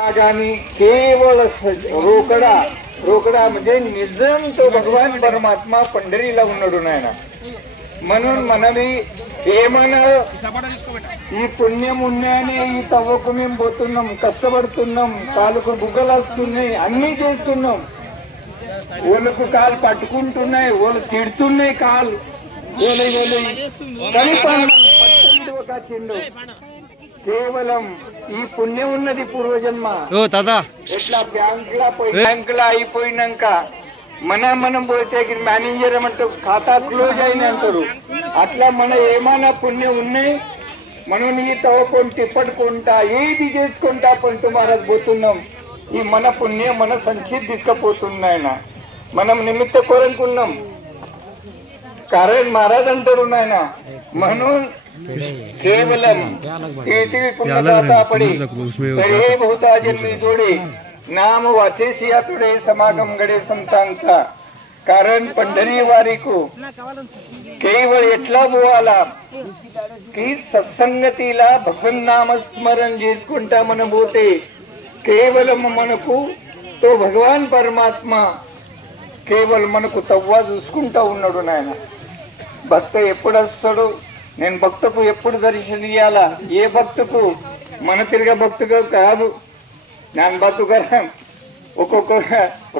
आणि केवळ रोकडा रोकडा म्हणजे निर्जन तो भगवान परमात्मा पंढरीला ఉన్నడు నాయన म्हणून మనవి ఏమన్నా ఈ పుణ్యమున్యాన్ని ఈ తవ్వకు మేము పోతున్నాం కష్టపడుతున్నాం కాలుకు బుగ్గలు వస్తున్నాయి అన్నీ చేస్తున్నాం ఓళ్ళకు కాలు పట్టుకుంటున్నాయి ఓళ్ళు తిడుతున్నాయి కాలు ఒక చిండు కేవలం ఈ పుణ్యం ఉన్నది పూర్వజన్మ ఎట్లా బ్యాంకులా అయిపోయినాక మనం పోతే మేనేజర్ ఏమంటే ఖాతా క్లోజ్ అయిన అంటారు అట్లా మన ఏమైనా పుణ్యం ఉన్నాయి మనం ఈ తవ్వుకొని తిప్పడుకుంటా ఏది చేసుకుంటా పంతు మహారాజ్ పోతున్నాం ఈ మన పుణ్యం మన సంచిత్ తీసుకుపోతున్నాయన మనం నిమిత్త కోరనుకున్నాం कारण महाराज अंटाరు నాయన म्हणून केवलम तेथील पुण्यदाता पडी तरी बहुता जन्मी जोडे नाम वाचेसिया तुडे समागम गडे संतांचा कारण पंढरी वारीको केवळ ఎట్లా పోవాలా की సత్సంగతిలా భగవన్ నామ స్మరణ చేసుకుంటా మనం పోతే కేవలం మనకు తో భగవాన్ పరమాత్మ కేవలం మనకు తవ్వా చూసుకుంటా ఉన్నాడు నాయన భక్త ఎప్పుడు వస్తాడు నేను భక్తకు ఎప్పుడు దర్శనం ఇయ్యాలా ఏ భక్తకు మన తిరిగే భక్తుగా కాదు నేను బతుకరా ఒక్కొక్క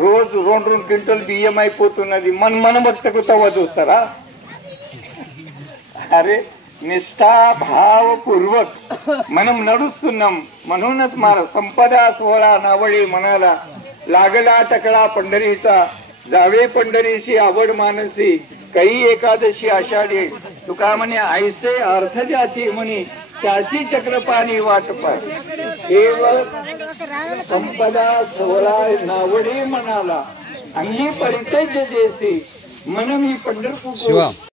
రోజు 2 క్వింటల్ బియ్యం అయిపోతున్నది మన భక్తకు తవ్వ చూస్తారా अरे निष्ठा भावपूर्वक మనం నడుస్తున్నాం म्हणूनच मारा संपदा सोहळा नावळी मनाला लागला टकळा पंढरीचा जावे पंढरीशी आवड मानसी काही एकादशी आषाढी तुका म्हणे ऐसे अर्थ ज्याची म्हणी त्याशी चक्रपाणी वाटप केवळ संपदा सोहळा नावळी मनाला अंगी परिचय देसी मन मी पंढरपूर